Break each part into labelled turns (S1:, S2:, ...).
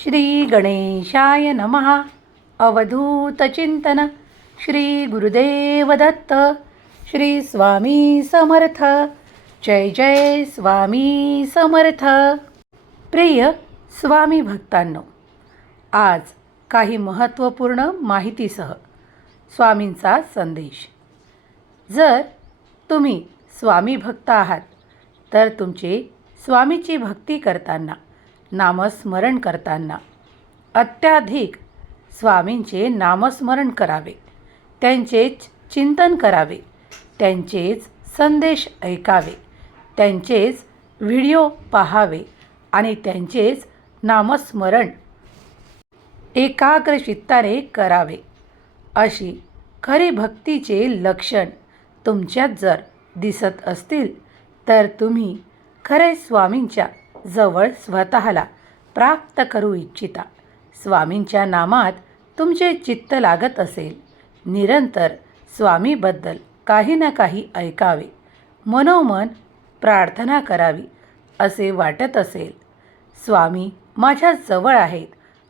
S1: श्री गणेशाय नमः अवधूतचिंतन श्री गुरुदेव दत्त। श्री स्वामी समर्थ। जय जय स्वामी समर्थ। प्रिय स्वामी भक्तांनो आज काही महत्त्वपूर्ण माहितीसह स्वामींचा संदेश. जर तुम्ही स्वामी भक्त आहात तर तुमची स्वामीची भक्ती करताना नामस्मरण करताना. अत्याधिक स्वामींचे नामस्मरण करावे. त्यांचेच चिंतन करावे. त्यांचेच संदेश ऐकावे. त्यांचेच व्हिडिओ पाहावे आणि त्यांचेच नामस्मरण एकाग्र चित्ताने करावे. अशी खरी भक्तीचे लक्षण तुमच्यात जर दिसत असतील तर तुम्ही खरे स्वामींच्या जवळ स्वतःला प्राप्त करू इच्छिता. स्वामींच्या नामात तुमचे चित्त लागत असेल. निरंतर स्वामीबद्दल काही ना काही ऐकावे. मनोमन प्रार्थना करावी असे वाटत असेल. स्वामी माझ्या जवळ आहेत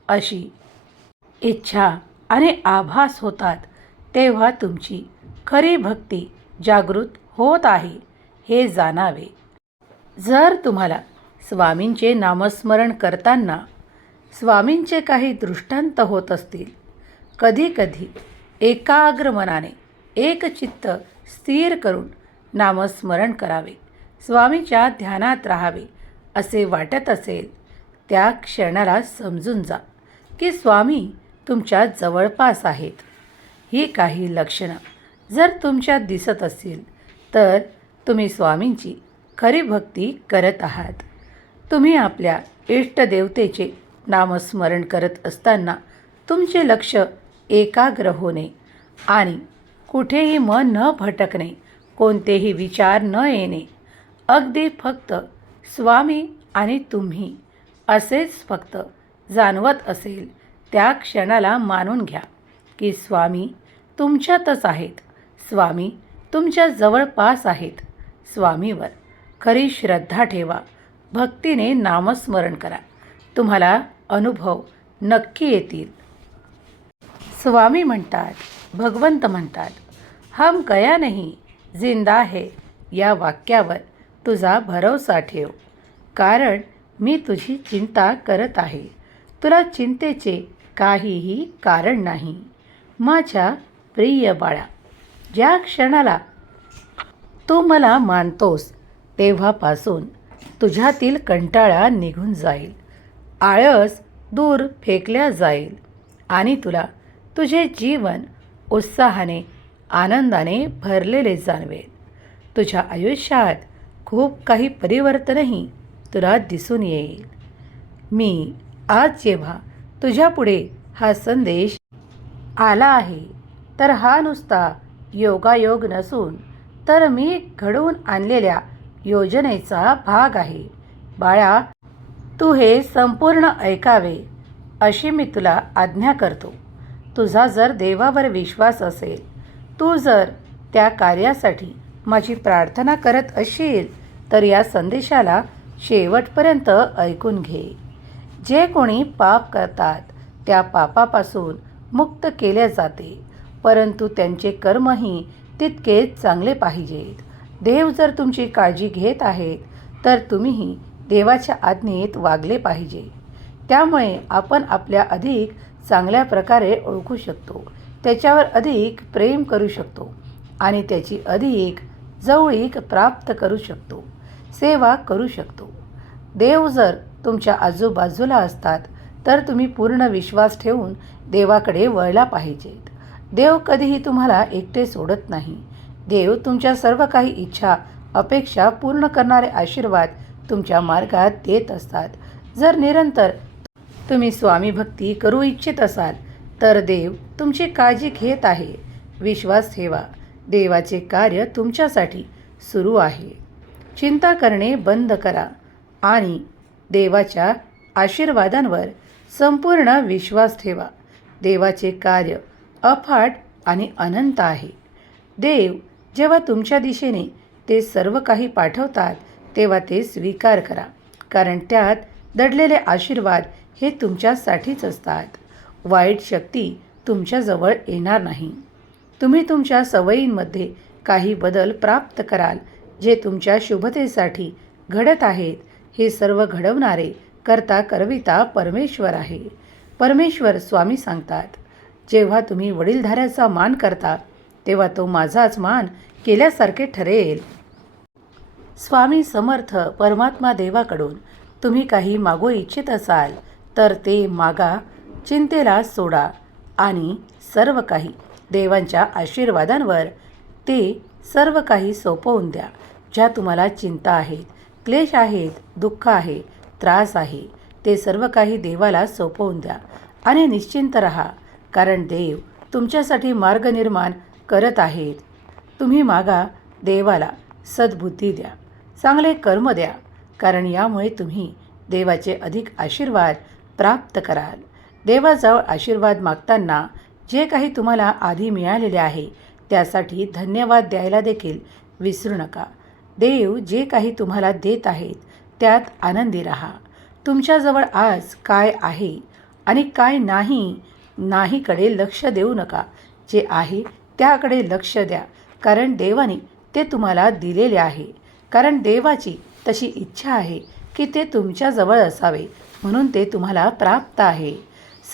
S1: अशी इच्छा आणि आभास होतात तेव्हा तुमची खरी भक्ती जागृत होत आहे हे जाणावे. जर तुम्हाला स्वामींचे नामस्मरण करताना स्वामींचे काही दृष्टांत होत असतील. कधीकधी एकाग्र मनाने एकचित्त स्थिर करून नामस्मरण करावे स्वामीच्या ध्यानात राहावे असे वाटत असेल त्या क्षणाला समजून जा की स्वामी तुमच्या जवळपास आहेत. ही काही लक्षणं जर तुमच्या दिसत असतील तर तुम्ही स्वामींची खरी भक्ती करत आहात. तुम्ही आपल्या इष्टदेवतेचे नामस्मरण करत असताना तुमचे लक्ष एकाग्र होणे आणि कुठेही मन न भटकणे कोणतेही विचार न येणे अगदी फक्त स्वामी आणि तुम्ही असेच फक्त जाणवत असेल त्या क्षणाला मानून घ्या की स्वामी तुमच्यातच आहेत. स्वामी तुमच्या जवळपास आहेत. स्वामीवर खरी श्रद्धा ठेवा. भक्तीने नामस्मरण करा. तुम्हाला अनुभव नक्की येतील. स्वामी म्हणतात भगवंत म्हणतात हम गया नाही जिंदा है या वाक्यावर तुझा भरोसा ठेव. कारण मी तुझी चिंता करत आहे. तुला चिंतेचे काहीही कारण नाही. माझ्या प्रिय बाळा ज्या क्षणाला तू मला मानतोस तेव्हापासून तुझ्यातील कंटाळा निघून जाईल. आळस दूर फेकल्या जाईल आणि तुला तुझे जीवन उत्साहाने आनंदाने भरलेले जाणवेल. तुझ्या आयुष्यात खूप काही परिवर्तनही तुला दिसून येईल. मी आज जेव्हा तुझ्यापुढे हा संदेश आला आहे तर हा नुसता योगायोग नसून तर मी घडवून आणलेल्या योजनेचा भाग आहे. बाळा तू हे संपूर्ण ऐकावे अशी मी तुला आज्ञा करतो. तुझा जर देवावर विश्वास असेल तू जर त्या कार्यासाठी माझी प्रार्थना करत असशील तर या संदेशाला शेवटपर्यंत ऐकून घे. जे कोणी पाप करतात त्या पापापासून मुक्त केले जाते परंतु त्यांचे कर्मही तितकेच चांगले पाहिजेत. देव जर तुमची काळजी घेत आहेत तर तुम्हीही देवाच्या आज्ञेत वागले पाहिजे. त्यामुळे आपण आपल्या अधिक चांगल्या प्रकारे ओळखू शकतो. त्याच्यावर अधिक प्रेम करू शकतो आणि त्याची अधिक जवळीक प्राप्त करू शकतो. सेवा करू शकतो. देव जर तुमच्या आजूबाजूला असतात तर तुम्ही पूर्ण विश्वास ठेवून देवाकडे वळला पाहिजेत. देव कधीही तुम्हाला एकटे सोडत नाही. देव तुमच्या सर्व काही इच्छा अपेक्षा पूर्ण करणारे आशीर्वाद तुमच्या मार्गात देत असतात. जर निरंतर तुम्ही स्वामी भक्ती करू इच्छित असाल तर देव तुमची काळजी घेत आहे. विश्वास ठेवा. देवाचे कार्य तुमच्यासाठी सुरू आहे. चिंता करणे बंद करा आणि देवाच्या आशीर्वादांवर संपूर्ण विश्वास ठेवा. देवाचे कार्य अफाट आणि अनंत आहे. देव जेव्हा तुमच्या दिशेने ते सर्व काही पाठवतात तेव्हा ते स्वीकार करा. कारण त्यात दडलेले आशीर्वाद हे तुमच्यासाठीच असतात. वाईट शक्ती तुमच्याजवळ येणार नाही. तुम्ही तुमच्या सवयींमध्ये काही बदल प्राप्त कराल जे तुमच्या शुभतेसाठी घडत आहेत. हे सर्व घडवणारे करता करविता परमेश्वर आहे. परमेश्वर स्वामी सांगतात जेव्हा तुम्ही वडीलधाऱ्याचा मान करता तेव्हा तो माझाच मान केल्यासारखे ठरेल. स्वामी समर्थ परमात्मा देवाकडून तुम्ही काही मागू इच्छित असाल तर ते मागा चिंतेला सोडा आणि सर्व काही देवांच्या आशीर्वादांवर ते सर्व काही सोपवून द्या. ज्या तुम्हाला चिंता आहेत क्लेश आहेत दुःख आहे त्रास आहे ते सर्व काही देवाला सोपवून द्या आणि निश्चिंत रहा कारण देव तुमच्यासाठी मार्ग निर्माण करत आहेत. तुम्ही मागा देवाला सद्बुद्धी द्या. चांगले कर्म द्या. कारण यामुळे तुम्ही देवाचे अधिक आशीर्वाद प्राप्त कराल. देवाजवळ आशीर्वाद मागताना जे काही तुम्हाला आधी मिळालेले आहे त्यासाठी धन्यवाद द्यायला देखील विसरू नका. देव जे काही तुम्हाला देत आहेत त्यात आनंदी राहा. तुमच्याजवळ आज काय आहे आणि काय नाही नाहीकडे लक्ष देऊ नका. जे आहे त्याकडे लक्ष द्या. कारण देवाने ते तुम्हाला दिलेले आहे. कारण देवाची तशी इच्छा आहे की ते तुमच्याजवळ असावे म्हणून ते तुम्हाला प्राप्त आहे.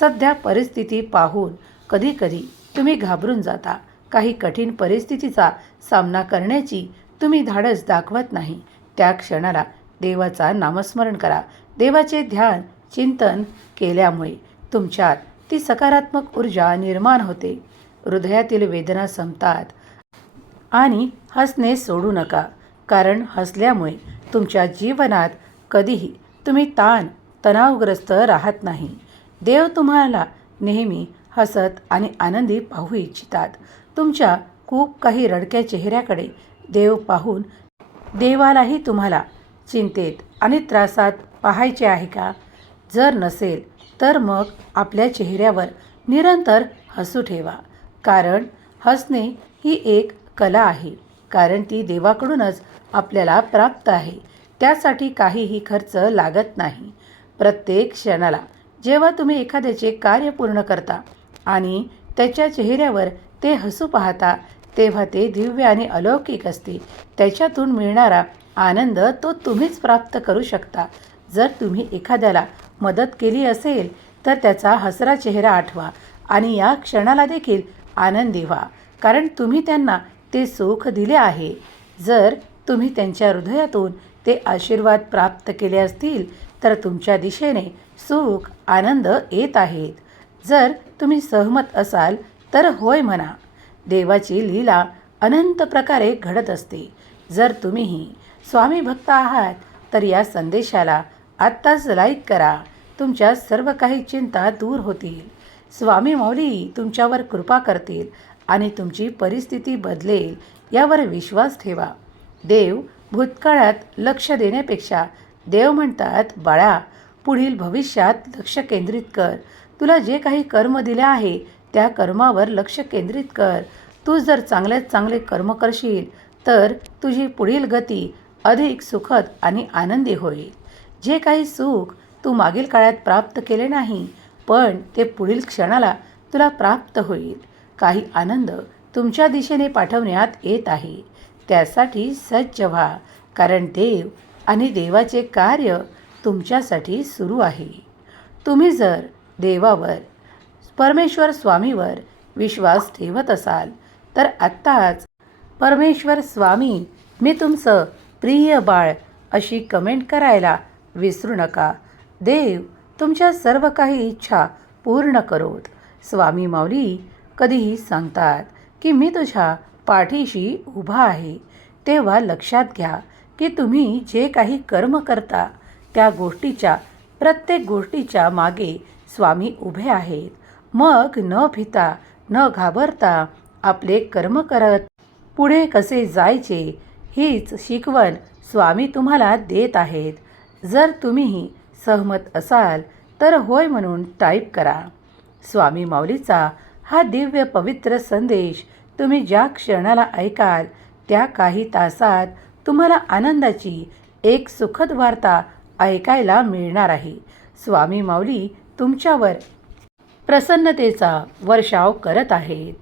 S1: सध्या परिस्थिती पाहून कधीकधी तुम्ही घाबरून जाता. काही कठीण परिस्थितीचा सामना करण्याची तुम्ही धाडस दाखवत नाही. त्या क्षणाला देवाचा नामस्मरण करा. देवाचे ध्यान चिंतन केल्यामुळे तुमच्यात ती सकारात्मक ऊर्जा निर्माण होते. हृदयातील वेदना संपतात. आणि हसणे सोडू नका कारण हसल्यामुळे तुमच्या जीवनात कधीही तुम्ही ताण तणावग्रस्त राहत नाही. देव तुम्हाला नेहमी हसत आणि आनंदी पाहू इच्छितात. तुमच्या खूप काही रडक्या चेहऱ्याकडे देव पाहून देवालाही तुम्हाला चिंतेत आणि त्रासात पाहायचे आहे का? जर नसेल तर मग आपल्या चेहऱ्यावर निरंतर हसू ठेवा. कारण हसणे ही एक कला आहे. कारण ती देवाकडूनच आपल्याला प्राप्त आहे. त्यासाठी काहीही खर्च लागत नाही. प्रत्येक क्षणाला जेव्हा तुम्ही एखाद्याचे कार्य पूर्ण करता आणि त्याच्या चेहऱ्यावर ते हसू पाहता तेव्हा ते दिव्य आणि अलौकिक असते. त्याच्यातून मिळणारा आनंद तो तुम्हीच प्राप्त करू शकता. जर तुम्ही एखाद्याला मदत केली असेल तर त्याचा हसरा चेहरा आठवा आणि या क्षणाला देखील आनंदी व्हा कारण तुम्ही त्यांना ते सुख दिले आहे. जर तुम्ही त्यांच्या हृदयातून ते आशीर्वाद प्राप्त केले असतील तर तुमच्या दिशेने सुख आनंद येत आहेत. जर तुम्ही सहमत असाल तर होय म्हणा. देवाची लीला अनंत प्रकारे घडत असते. जर तुम्हीही स्वामी भक्त आहात तर या संदेशाला आत्ताच लाईक करा. तुमच्या सर्व काही चिंता दूर होतील. स्वामी मौली तुमच्यावर कृपा करतील आणि तुमची परिस्थिती बदलेल यावर विश्वास ठेवा. देव भूतकाळात लक्ष देण्यापेक्षा देव म्हणतात बाळा पुढील भविष्यात लक्ष केंद्रित कर. तुला जे काही कर्म दिले आहे त्या कर्मावर लक्ष केंद्रित कर. तू जर चांगल्यात चांगले कर्म करशील तर तुझी पुढील गती अधिक सुखद आणि आनंदी होईल. जे काही सुख तू मागील काळात प्राप्त केले नाही पण ते पुढील क्षणाला तुला प्राप्त होईल. काही आनंद तुमच्या दिशेने पाठवण्यात येत आहे. त्यासाठी सज्ज व्हा कारण देव आणि देवाचे कार्य तुमच्यासाठी सुरू आहे. तुम्ही जर देवावर परमेश्वर स्वामीवर विश्वास ठेवत असाल तर आत्ताच परमेश्वर स्वामी मी तुमचं प्रिय बाळ अशी कमेंट करायला विसरू नका. देव तुमच्या सर्व काही इच्छा पूर्ण करोत. स्वामी माऊली कधीही सांगतात की मी तुझ्या पाठीशी उभा आहे. तेव्हा लक्षात घ्या की तुम्ही जे काही कर्म करता त्या गोष्टीच्या प्रत्येक गोष्टीच्या मागे स्वामी उभे आहेत. मग न भिता न घाबरता आपले कर्म करत पुढे कसे जायचे हीच शिकवण स्वामी तुम्हाला देत आहेत. जर तुम्हीही सहमत असाल तर होय म्हणून टाईप करा. स्वामी माऊलीचा हा दिव्य पवित्र संदेश तुम्ही ज्या क्षणाला ऐकाल त्या काही तासात तुम्हाला आनंदाची एक सुखद वार्ता ऐकायला मिळणार आहे. स्वामी माऊली तुमच्यावर प्रसन्नतेचा वर्षाव करत आहेत.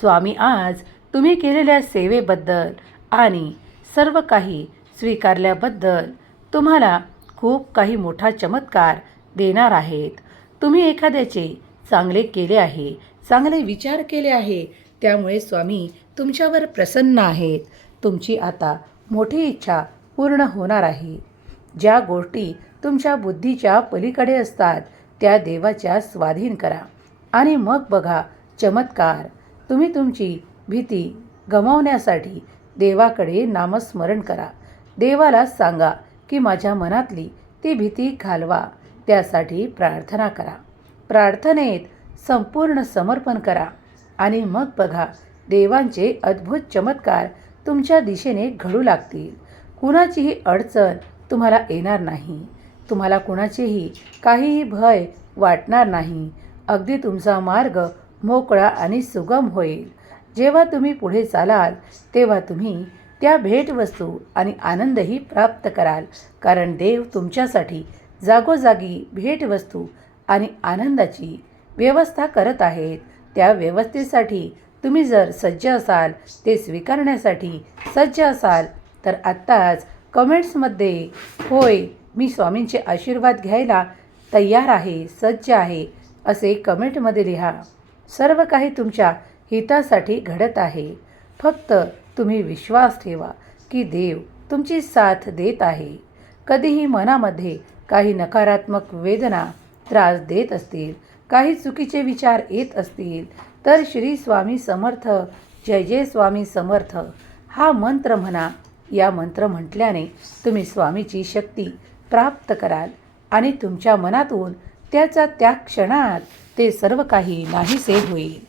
S1: स्वामी आज तुम्ही केलेल्या सेवेबद्दल आणि सर्व काही स्वीकारल्याबद्दल तुम्हाला खूप काही मोठा चमत्कार देणार आहेत. तुम्ही एखाद्याचे चांगले केले आहे चांगले विचार केले आहे त्यामुळे स्वामी तुमच्यावर प्रसन्न आहेत. तुमची आता मोठी इच्छा पूर्ण होणार आहे. ज्या गोष्टी तुमच्या बुद्धीच्या पलीकडे असतात त्या देवाच्या स्वाधीन करा. आणि मग बघा चमत्कार. तुम्ही तुमची भीती गमावण्यासाठी देवाकडे नामस्मरण करा. देवाला सांगा की माझ्या मनातली ती भीती घालवा. त्यासाठी प्रार्थना करा. प्रार्थनेत संपूर्ण समर्पण करा. आणि मग बघा देवांचे अद्भुत चमत्कार तुमच्या दिशेने घडू लागतील. कुणाचीही अडचण तुम्हाला येणार नाही. तुम्हाला कुणाचेही काहीही भय वाटणार नाही. अगदी तुमचा मार्ग मोकळा आणि सुगम होईल. जेव्हा तुम्ही पुढे चालाल तेव्हा तुम्ही त्या भेटवस्तू आणि आनंदही प्राप्त कराल. कारण देव तुमच्यासाठी जागोजागी भेटवस्तू आणि आनंदाची व्यवस्था करत आहेत. त्या व्यवस्थेसाठी तुम्ही जर सज्ज असाल ते स्वीकारण्यासाठी सज्ज असाल तर आत्ताच कमेंट्समध्ये होय मी स्वामींचे आशीर्वाद घ्यायला तयार आहे सज्ज आहे असे कमेंटमध्ये लिहा. सर्व काही तुमच्या हितासाठी घडत आहे. फक्त तुम्ही विश्वास ठेवा की देव तुमची साथ देत आहे. कधीही मनामध्ये काही नकारात्मक वेदना त्रास देत असतील काही चुकीचे विचार येत असतील तर श्री स्वामी समर्थ जय जय स्वामी समर्थ. हा मंत्र म्हणा. या मंत्र म्हटल्याने तुम्ही स्वामीची शक्ती प्राप्त कराल आणि तुमच्या मनातून त्याचा त्या क्षणात ते सर्व काही नाहीसे होईल.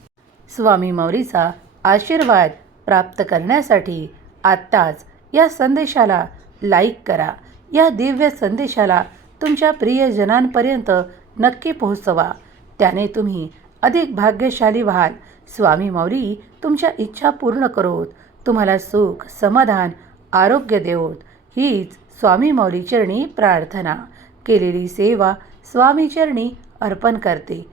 S1: स्वामी मौरीचा आशीर्वाद. प्राप्त करण्यासाठी आत्ताच या संदेशाला लाईक करा. या दिव्य संदेशाला तुमच्या प्रियजनांपर्यंत नक्की पोहोचवा. त्याने तुम्ही अधिक भाग्यशाली व्हाल. स्वामी मौली तुमच्या इच्छा पूर्ण करोत. तुम्हाला सुख समाधान आरोग्य देवोत. हीच स्वामी मौलीचरणी चरणी प्रार्थना. केलेली सेवा स्वामी चरणी अर्पण करते.